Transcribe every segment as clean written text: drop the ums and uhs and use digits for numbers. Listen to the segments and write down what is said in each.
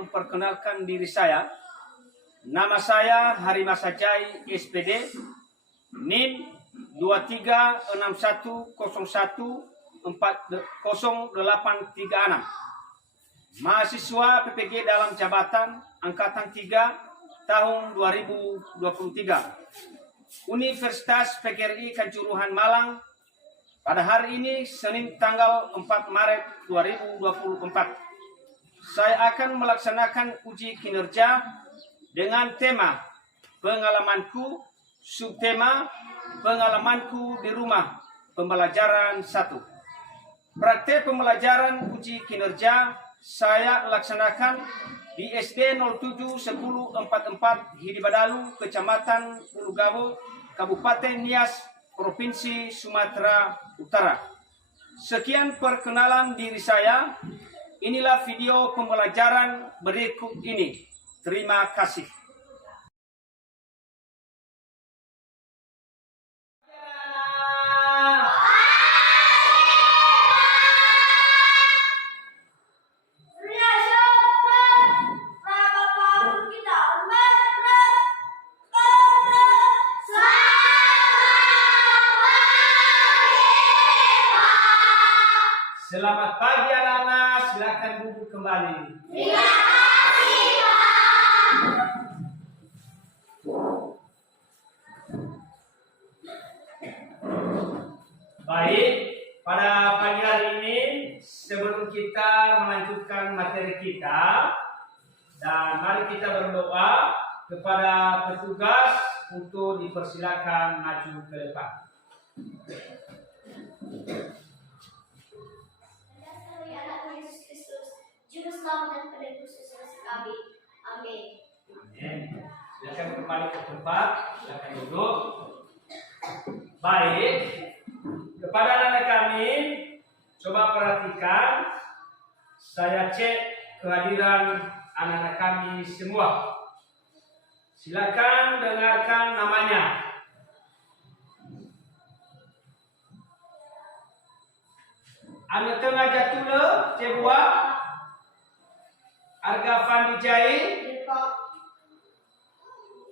memperkenalkan diri saya. Nama saya Harimas Sajai SPD, NIM 2361014086, mahasiswa PPG dalam jabatan Angkatan 3 tahun 2023, Universitas PGRI Kanjuruhan Malang. Pada hari ini, Senin tanggal 4 Maret 2024, saya akan melaksanakan uji kinerja dengan tema pengalamanku, subtema pengalamanku di rumah pembelajaran 1. Praktek pembelajaran uji kinerja saya laksanakan di SD 071044 Hidibadalu, Kecamatan Ulugabo, Kabupaten Nias, Provinsi Sumatera Utara. Sekian perkenalan diri saya. Inilah video pembelajaran berikut ini. Terima kasih. Selamat pagi anak-anak, silakan duduk kembali. Terima kasih, Pak. Baik, pada pagi hari ini sebelum kita melanjutkan materi kita, dan mari kita berdoa kepada petugas untuk dipersilakan maju ke depan. Juru selamat dan penebus dosa kami. Amin. Amin. Silakan kembali ke tempat. Silakan duduk. Baik. Kepada anak-anak kami, coba perhatikan. Saya cek kehadiran anak-anak kami semua. Silakan dengarkan namanya. Anu tengah jatuh le, cebua. Arga Fandi Jai,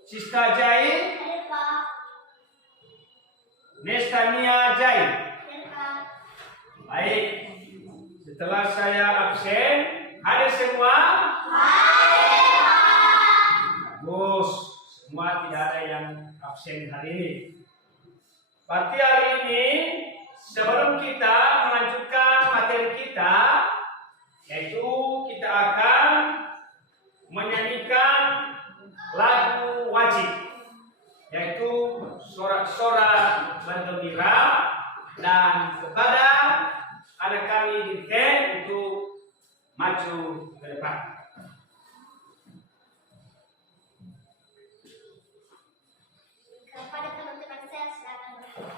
Sista Jai, Nestania Jai. Baik, setelah saya absen, hadir semua? Bagus, semua tidak ada yang absen hari ini. Berarti hari ini, sebelum kita melanjutkan materi kita, yaitu kita akan menyanyikan lagu wajib, yaitu sorak-sorak bergembira, dan kepada anak kami dirjen untuk maju ke depan. Kepada teman-teman saya silakan berdoa.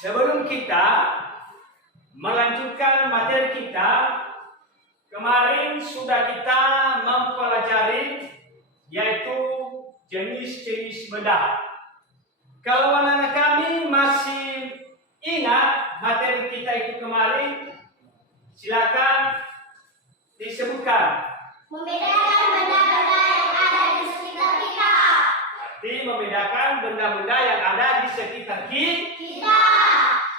Sebelum kita melanjutkan materi kita, kemarin sudah kita mempelajari yaitu jenis-jenis benda. Kalau anak-anak kami masih ingat materi kita itu kemarin, silakan disebutkan. Membedakan benda-benda yang ada di sekitar kita. Arti membedakan benda-benda yang ada di sekitar kita.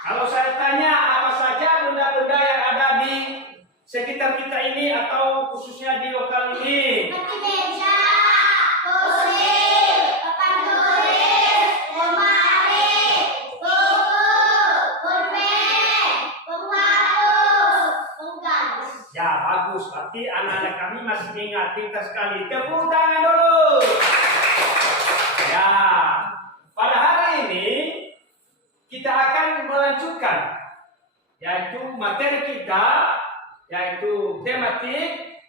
Kalau saya tanya apa saja benda-benda yang ada di sekitar kita ini atau khususnya di lokal ini? Seperti meja, kursi, papan tulis, bagus. Berarti anak-anak kami masih ingat, pintar sekali. Tepuk tangan dulu. Ya, pada hari ini kita akan melanjutkan yaitu materi kita, yaitu tematik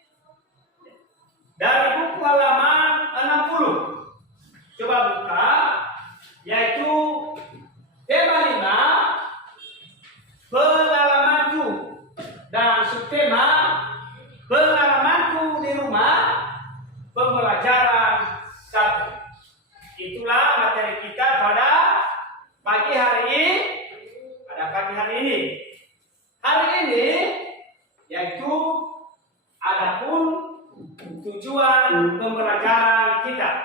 dari buku halaman 60. Coba buka, yaitu tema 5, pengalamanku, dan subtema pengalamanku di rumah, pembelajaran 1. Itulah materi kita pada pagi hari ini. Hari ini yaitu adapun tujuan pembelajaran kita.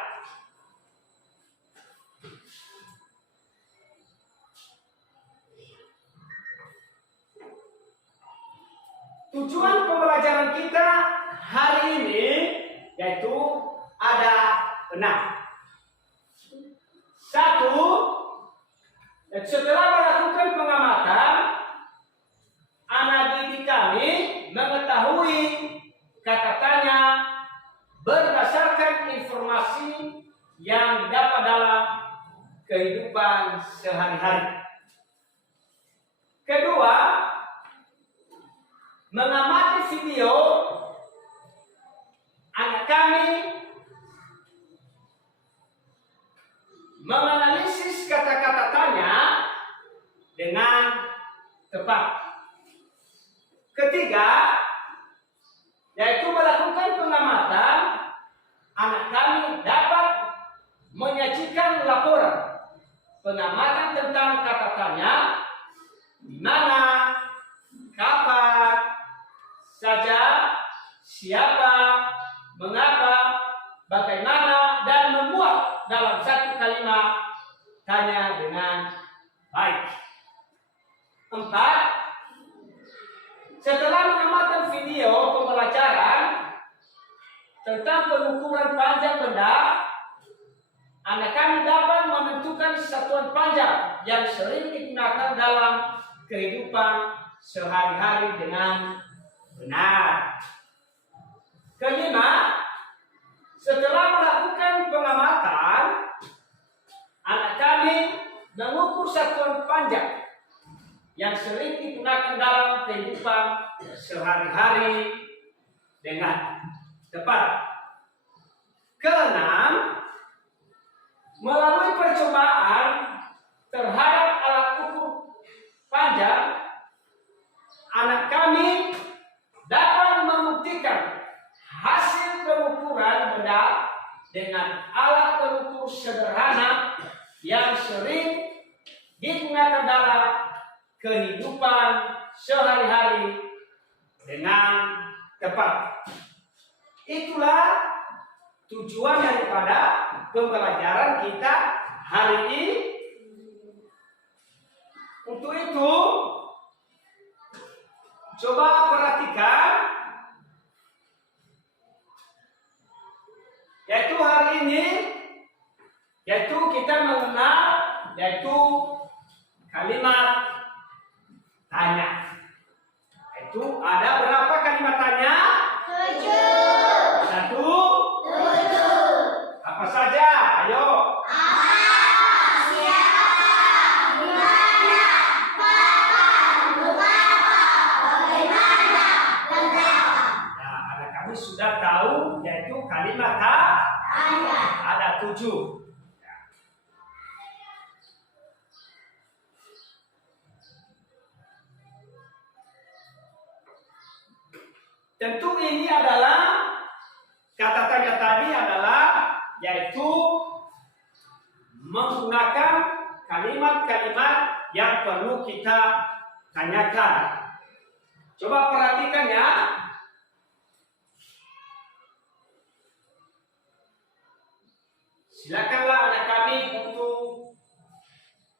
Tujuan pembelajaran kita hari ini yaitu ada 6. 1. Setelah melakukan pengamatan, anak didik kami mengetahui kata tanya berdasarkan informasi yang didapat dalam kehidupan sehari-hari. Kedua, mengamati video, anak kami menganalisis kata-kata tanya dengan tepat. Ketiga, yaitu melakukan pengamatan, anak kami dapat menyajikan laporan pengamatan tentang kata tanya, di mana, kapan saja, siapa, mengapa, bagaimana, dan membuat dalam satu kalimat tanya dengan baik. 4. Setelah mengamati video pembelajaran tentang pengukuran panjang benda, anak kami dapat menentukan satuan panjang yang sering digunakan dalam kehidupan sehari-hari dengan benar. Kelima, setelah melakukan pengamatan, anak kami mengukur satuan panjang yang sering digunakan dalam kehidupan sehari-hari dengan tepat. Keenam, melalui percobaan terhadap alat ukur panjang, anak kami dapat membuktikan hasil pengukuran benda dengan alat pengukur sederhana yang sering digunakan dalam kehidupan sehari-hari dengan tepat. Itulah tujuan daripada pembelajaran kita hari ini. Untuk itu, coba perhatikan, yaitu hari ini, yaitu kita mengenal yaitu kalimat tanya. Itu ada berapa kalimat tanya? 7. 1. Apa saja? Ayo. Apa? Siapa? Di mana? Kapan? Mengapa? Bagaimana? Dan kenapa? Nah, anak kami sudah tahu yaitu kalimat tanya. Ada 7. Tentu ini adalah kata tanya tadi adalah yaitu menggunakan kalimat-kalimat yang perlu kita tanyakan. Coba perhatikan ya. Silakanlah anak kami untuk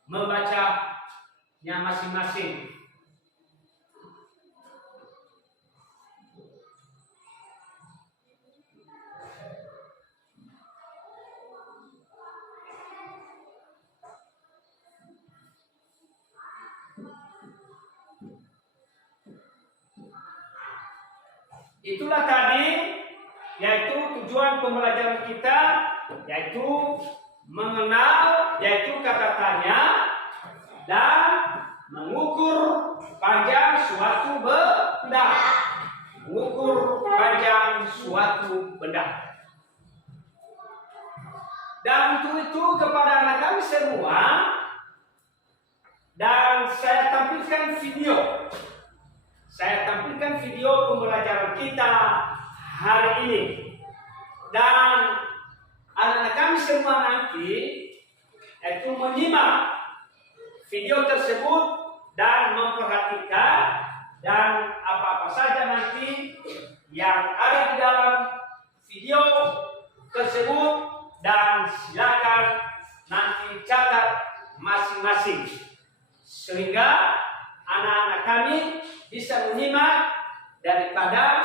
membacanya masing-masing. Itulah tadi yaitu tujuan pembelajaran kita, yaitu mengenal yaitu kata tanya dan mengukur panjang suatu benda. Mengukur panjang suatu benda. Dan untuk itu kepada anak kami semua, dan saya tampilkan video. Saya tampilkan video pembelajaran kita hari ini. Dan anak-anak kami semua nanti yaitu menyimak video tersebut dan memperhatikan dan apa-apa saja nanti yang ada di dalam video tersebut, dan silakan nanti catat masing-masing sehingga anak-anak kami bisa menyimak daripada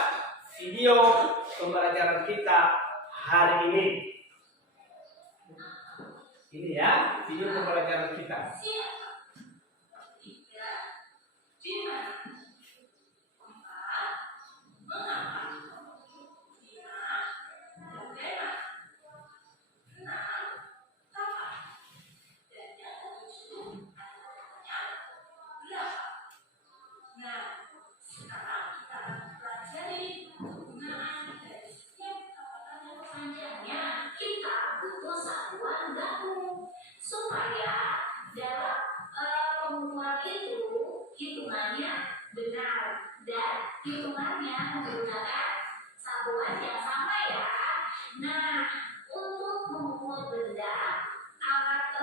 video pembelajaran kita hari ini. Ini ya video pembelajaran kita. Hitungannya benar dan hitungannya menggunakan satuan yang sama ya. Nah, untuk mengukur benda, alat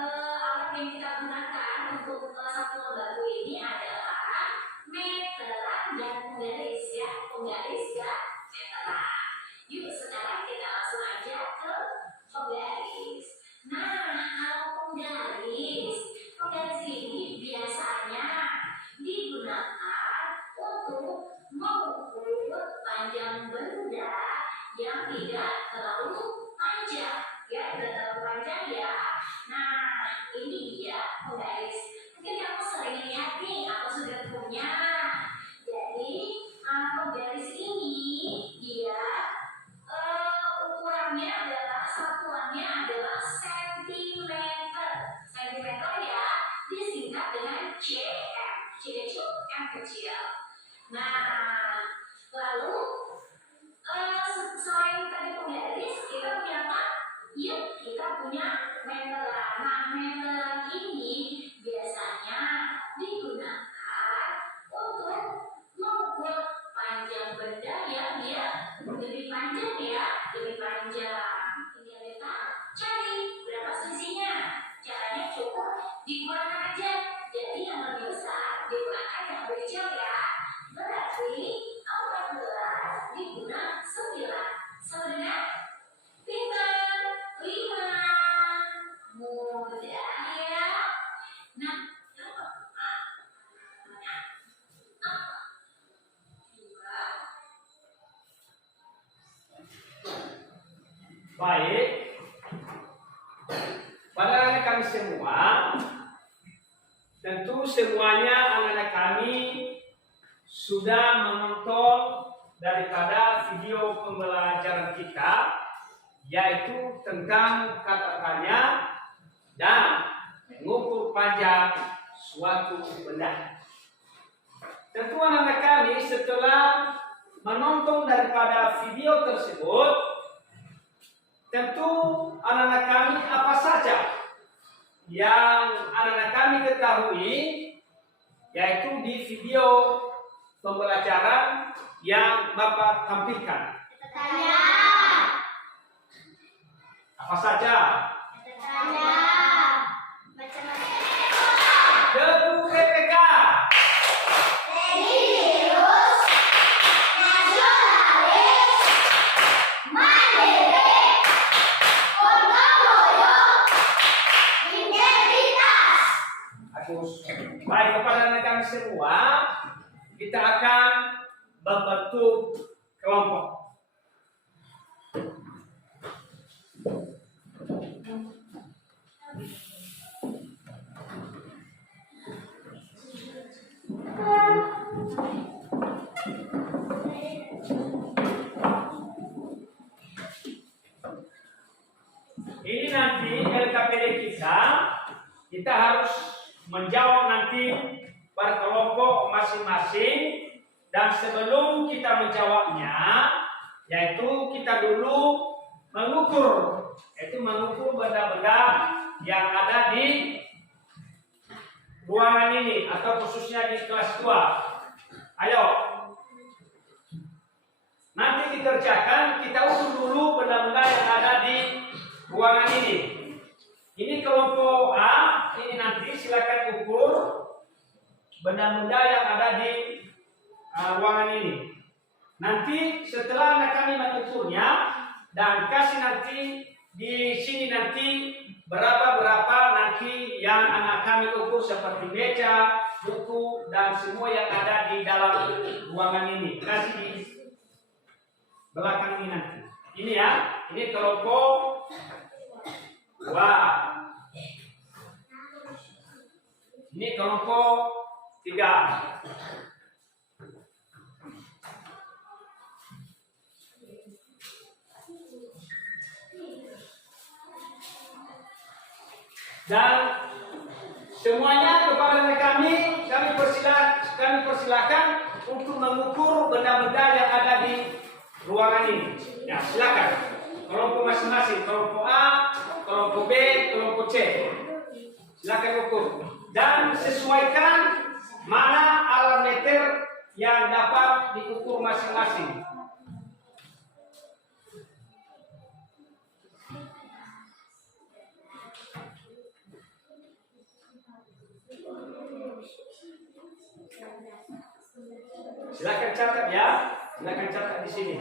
yang kita gunakan untuk satuan baku ini adalah meteran dan penggaris ya, meteran. Yuk sekarang kita langsung aja ke penggaris. Nah, kalau penggaris ini biasanya digunakan untuk mengukur panjang benda yang tidak terlalu panjang ya, tidak terlalu panjang ya. Nah, ini dia penggaris. Mungkin kamu sering lihat nih, aku sudah punya. Jadi penggaris ini dia ukurannya adalah, satuannya adalah sentimeter. Sentimeter ya, disingkat dengan cm. Jadi itu M kecil. Nah, lalu selain tadi penggaris, kita punya apa? Yuk, kita punya meteran. Nah, meteran ini biasanya digunakan untuk mengukur panjang benda yang dia lebih panjang ya, lebih panjang. Ini kita cari berapa selisihnya. Caranya cukup dikurangkan aja. Jadi yang lebih besar digunakan yang lebih kecil ya. Berarti 14 digunakan 9 sama dengan pintar 5. Mudah ya. Nah, baik. Pada anak kami semua, tentu semuanya anak-anak kami sudah menonton daripada video pembelajaran kita, yaitu tentang kata tanya dan mengukur panjang suatu benda. Tentu anak-anak kami setelah menonton daripada video tersebut, tentu anak-anak kami apa saja yang anak-anak kami ketahui, yaitu di video pembelajaran yang Bapak tampilkan. tanya. Apa saja? Tanya. Macam-macam. Debu PPK. Religius, nasionalis, mandiri, gotong royong, integritas. Baik, kepada anak kami semua, kita akan membentuk kelompok. berkelompok masing-masing. Dan sebelum kita menjawabnya, yaitu kita dulu mengukur, yaitu mengukur benda-benda yang ada di ruangan ini atau khususnya di kelas 2. Ayo, nanti dikerjakan, kita ukur dulu benda-benda yang ada di ruangan ini. Ini kelompok A, ini nanti silakan ukur benda-benda yang ada di ruangan ini. Nanti setelah kami mengukurnya dan kasih nanti di sini nanti berapa nanti yang anak kami ukur seperti meja, buku dan semua yang ada di dalam ruangan ini. Kasih di belakang ini nanti. Ini ya, ini kelompok wah. Ini kelompok 3. Dan semuanya kepada kami persilakan untuk mengukur benda-benda yang ada di ruangan ini. Ya, silakan. Kelompok masing-masing, kelompok A, kelompok B, kelompok C. Silakan ukur dan sesuaikan mana alat meter yang dapat diukur masing-masing. Silakan catat ya, silakan catat di sini.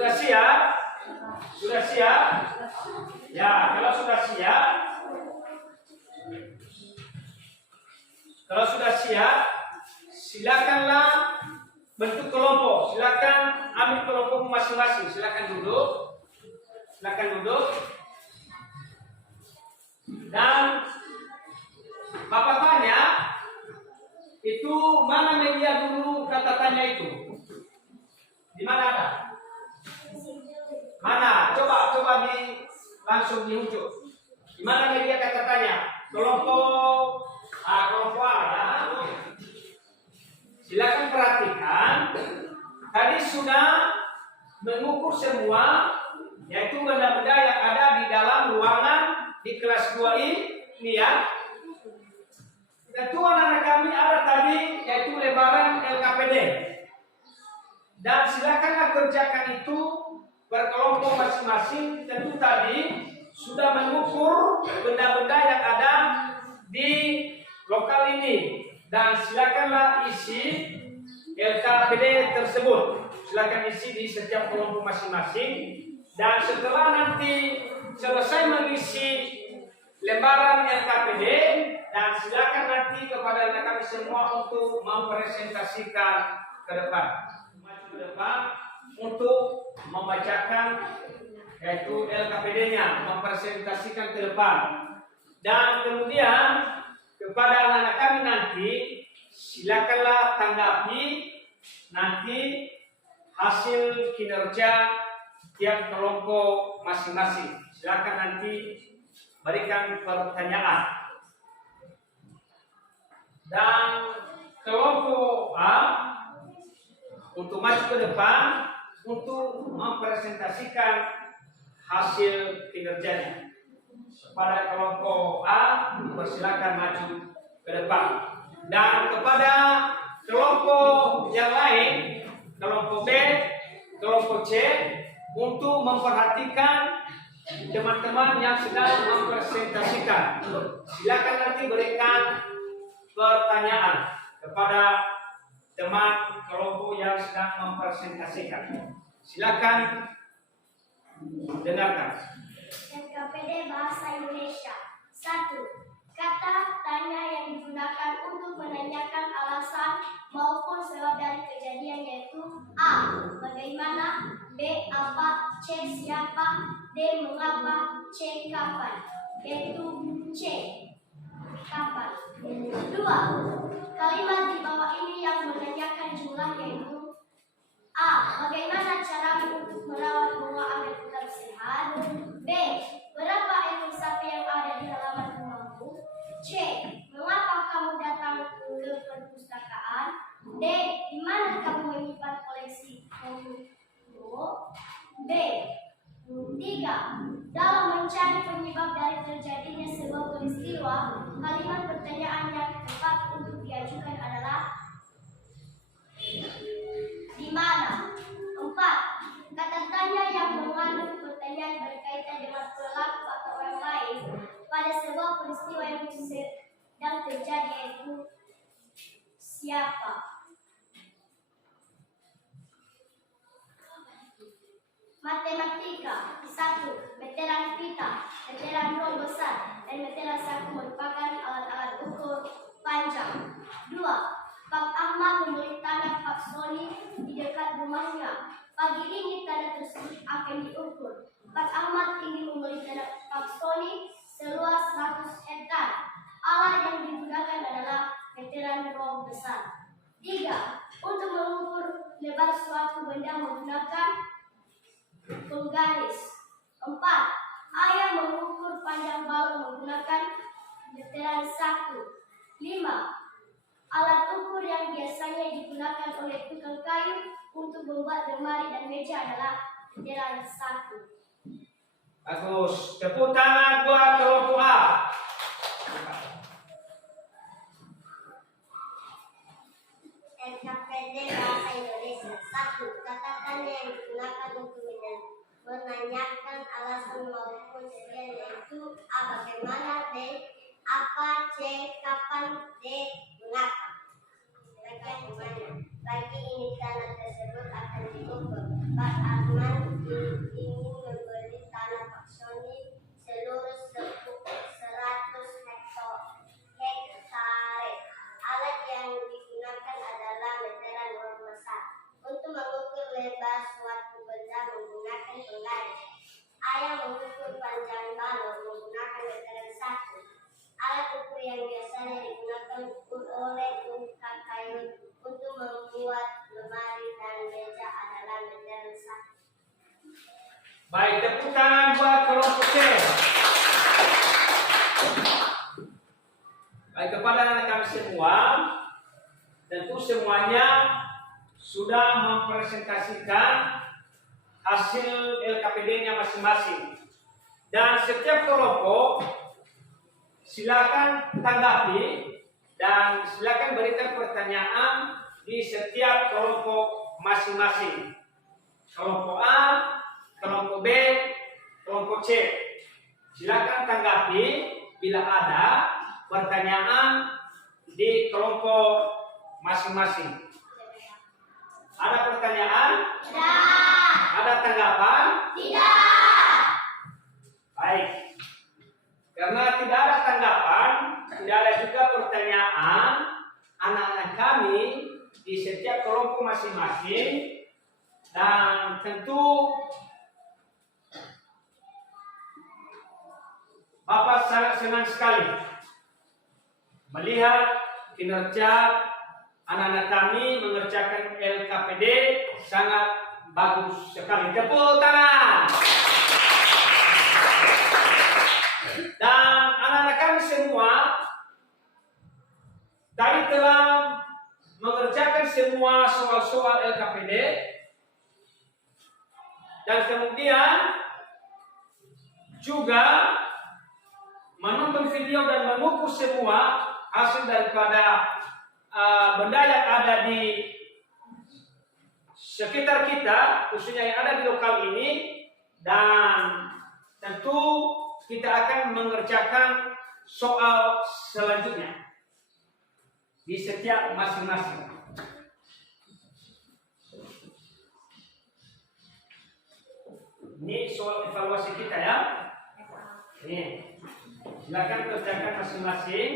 Sudah siap? Sudah siap? Ya, kalau sudah siap, silakanlah bentuk kelompok. Silakan ambil kelompok masing-masing. Silakan duduk. Dan Bapak tanya, itu mana media dulu kata tanya itu? Di mana ada? Mana? Coba langsung diujuk. Di mana media kata tanya? Kelompok A ya. Silakan perhatikan. Tadi sudah mengukur semua, yaitu benda-benda yang ada di dalam ruangan di kelas 2 ini ya. Tentu anak-anak kami ada tadi, yaitu lembaran LKPD. Dan silakanlah kerjakan itu berkelompok masing-masing. Tentu tadi sudah mengukur benda-benda yang ada di lokal ini. Dan silakanlah isi LKPD tersebut. Silakan isi di setiap kelompok masing-masing. Dan setelah nanti selesai mengisi lembaran LKPD, dan silakan nanti kepada anak kami semua untuk mempresentasikan ke depan. Maju ke depan untuk membacakan yaitu LKPD-nya, mempresentasikan ke depan. Dan kemudian kepada anak-anak kami nanti silakanlah tanggapi nanti hasil kinerja tiap kelompok masing-masing. Silakan nanti berikan pertanyaan. Dan kelompok A untuk maju ke depan untuk mempresentasikan hasil kinerjanya. Kepada kelompok A persilakan maju ke depan. Dan kepada kelompok yang lain, kelompok B, kelompok C, untuk memperhatikan teman-teman yang sedang mempresentasikan. Silakan nanti berikan pertanyaan kepada teman kelompok yang sedang mempresentasikan. Silakan dengarkan. LKPD Bahasa Indonesia. 1. Kata tanya yang digunakan untuk menanyakan alasan maupun sebab dari kejadian yaitu A. Bagaimana, B. Apa, C. Siapa, D. Mengapa, C. Kapan. Yaitu C. Kapan. 2. Kalimat di bawah ini yang menanyakan jumlah yaitu A. Bagaimana caramu untuk merawat bunga agar tetap sehat? B. Berapa ekor sapi yang ada di halaman rumahmu? C. Mengapa kamu datang ke perpustakaan? D. Di mana kamu menyimpan koleksi buku? B. 3. Dalam mencari penyebab dari terjadinya sebuah peristiwa, kalimat pertanyaan yang tepat untuk diajukan adalah di mana? 4. Kata tanya yang mengandung pertanyaan berkaitan dengan pelaku atau orang lain pada sebuah peristiwa yang sedang terjadi yaitu siapa? Matematika. 1. Meteran pita, meteran roll besar, dan meteran saku merupakan alat-alat ukur panjang. 2. Pak Ahmad membeli tanah Pak Soni di dekat rumahnya. Pagi ini tanah tersebut akan diukur. Pak Ahmad ingin membeli tanah Pak Soni seluas 100 hektar. Alat yang digunakan adalah meteran roll besar. 3. Untuk mengukur lebar suatu benda menggunakan penggaris. 4. Ayah mengukur panjang balon menggunakan meteran saku. 5. Alat ukur yang biasanya digunakan oleh tukang kayu untuk membuat lemari dan meja adalah meteran saku. Bagus. Tepuk tangan buat kelompok A. LKPD Bahasa Indonesia. 1. Kata tanya yang digunakan untuk menanyakan alasan maupun sebab yaitu A. Bagaimana, D. Apa, C. Kapan, D. Mengapa. Bagian di mana? Pagi ini tanah tersebut akan diukur. Pak Ahmad yang biasanya digunakan oleh tukang kayu untuk membuat lemari dan meja adalah meteran 1. Baik, tepuk tangan buat kelompok C. Baik, kepada anak kami semua, tentu semuanya sudah mempresentasikan hasil LKPD-nya masing-masing. Dan setiap kelompok silakan tanggapi dan silakan berikan pertanyaan di setiap kelompok masing-masing. Kelompok A, kelompok B, kelompok C. Silakan tanggapi bila ada pertanyaan di kelompok masing-masing. Ada pertanyaan? Tidak. Ada tanggapan? Tidak. Baik. Karena tidak ada tanggapan, tidak ada juga pertanyaan, anak-anak kami di setiap kelompok masing-masing, dan tentu Bapak sangat senang sekali melihat kinerja anak-anak kami mengerjakan LKPD sangat bagus sekali. Tepuk tangan. Dan anak-anak kami semua tadi telah mengerjakan semua soal-soal LKPD dan kemudian juga menonton video dan mengukur semua hasil daripada benda yang ada di sekitar kita, khususnya yang ada di lokal ini, dan tentu kita akan mengerjakan soal selanjutnya di setiap masing-masing. Ini soal evaluasi kita ya. Ini silakan kerjakan masing-masing.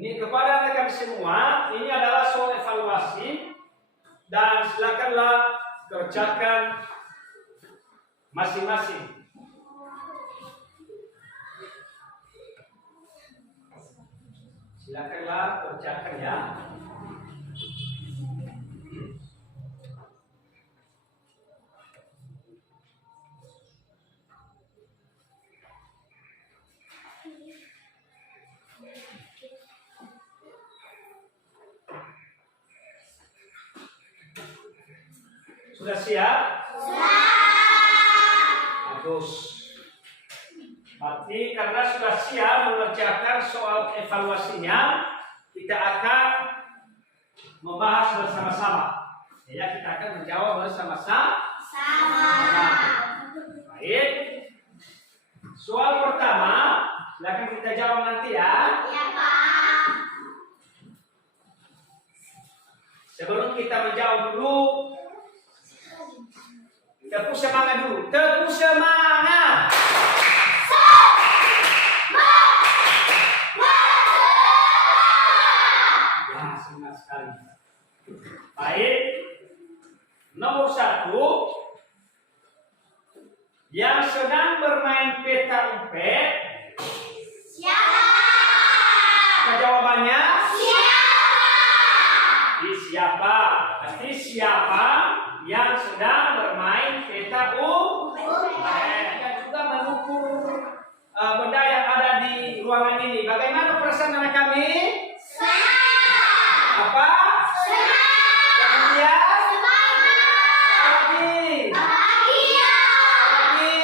Ini kepada anak kami semua, ini adalah soal evaluasi dan silakanlah kerjakan masing-masing. Silakanlah kerjakan ya. Sudah siap? Sudah. Bagus. Berarti karena sudah siap mengerjakan soal evaluasinya, kita akan membahas bersama-sama. Ya, kita akan menjawab bersama-sama. Baik. Soal pertama, silakan kita jawab nanti ya. Ya, Pak. Sebelum kita menjawab dulu, tepuk semangat dulu. Tepuk semangat. Ya, semangat sekali. Baik. Nomor 1. Yang sedang bermain peta umpet. Siapa? Apa jawabannya? Siapa? Siapa? Berarti siapa yang sedang bermain peta umpet dan juga mengukur benda yang ada di ruangan ini. Bagaimana perasaan anak kami? Senang. Apa? Senang. Kemudian? Semangat. Lagi? Lagi?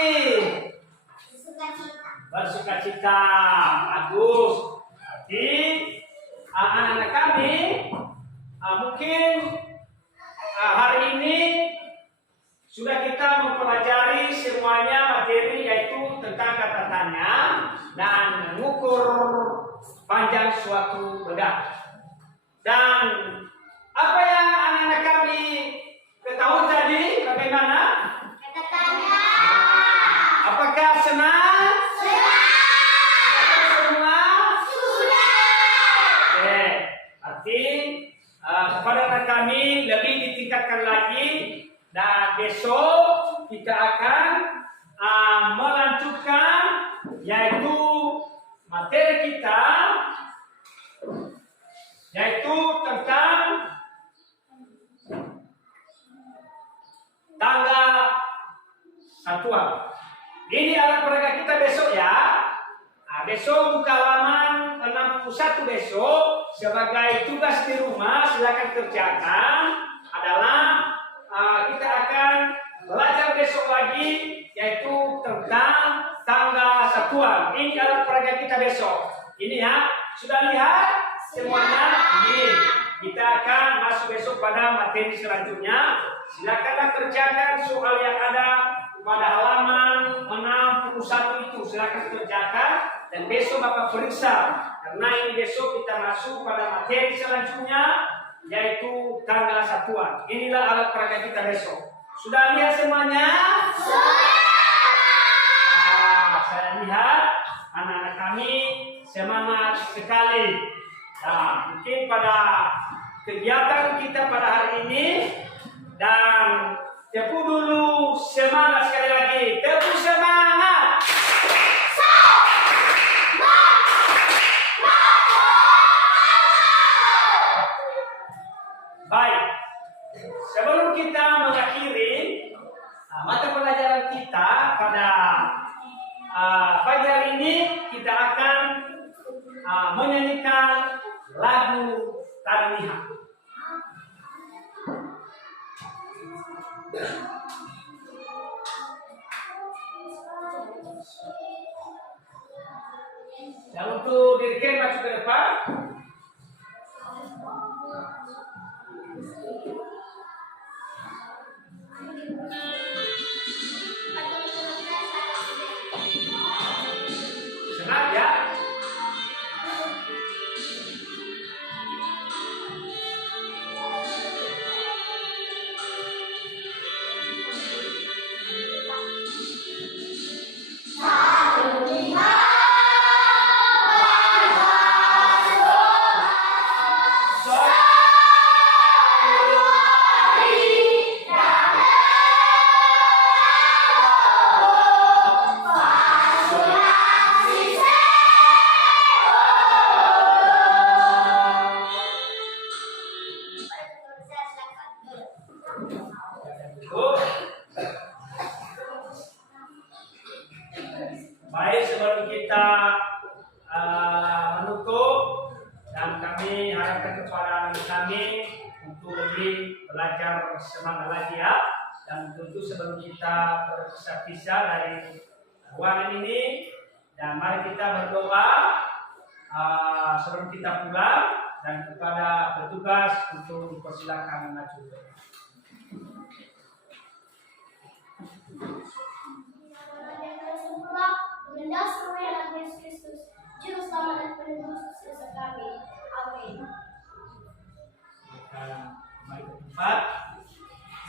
Sukacita. Bersukacita. Bagus. Jadi anak-anak kami mungkin hari ini sudah kita mempelajari semuanya materi, yaitu tentang kata tanya dan mengukur panjang suatu benda. Dan apa yang anak-anak kami ketahui tadi, bagaimana? kita akan melanjutkan yaitu materi kita yaitu tentang tangga satuan. Ini alat peraga kita besok ya. Besok buka halaman 61 besok sebagai tugas di rumah silakan kerjakan adalah kita akan belajar besok lagi yaitu tentang tangga satuan. Ini alat peraga kita besok. Ini ya, sudah lihat semuanya? Ini kita akan masuk besok pada materi selanjutnya. Silakanlah kerjakan soal yang ada pada halaman 61 itu. Silakan kerjakan dan besok Bapak periksa. Karena ini besok kita masuk pada materi selanjutnya yaitu tangga satuan. Inilah alat peraga kita besok. Sudah lihat semuanya? Saya lihat anak-anak kami semangat sekali. Nah, mungkin pada kegiatan kita pada hari ini dan tepuk dulu semangat sekali lagi. Tepuk semangat. Baik. Sebelum kita mengakhiri mata pelajaran kita pada pagi hari ini, kita akan menyanyikan lagu Tarniha. Dan untuk dirikan masuk ke depan. Senang ya? Baik, sebelum kita menutup dan kami harapkan kepada anak kami untuk lebih belajar semangat lagi ya. Dan tentu sebelum kita berpisah-pisah dari ruangan ini dan mari kita berdoa sebelum kita pulang dan kepada petugas untuk dipersilakan maju. Mengenal semua yang Yesus Kristus, Juru Selamat dan Penebus dosa kami. Amin. Mari ke tempat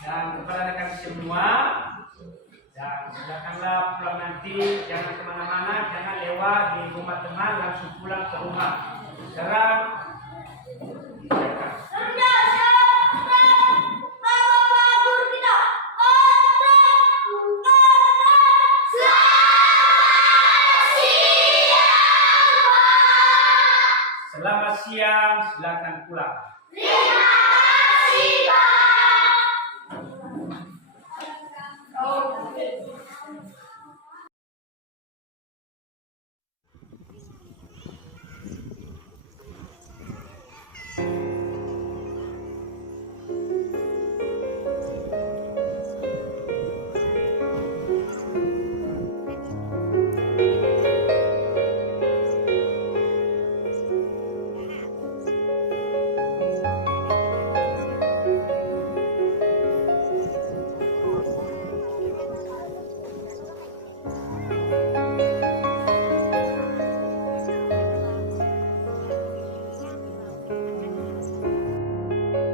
dan kepada rekan semua dan silakanlah pulang nanti, jangan kemana-mana, jangan lewat di rumah teman, langsung pulang ke rumah. Sekarang selamat siang, silakan pulang.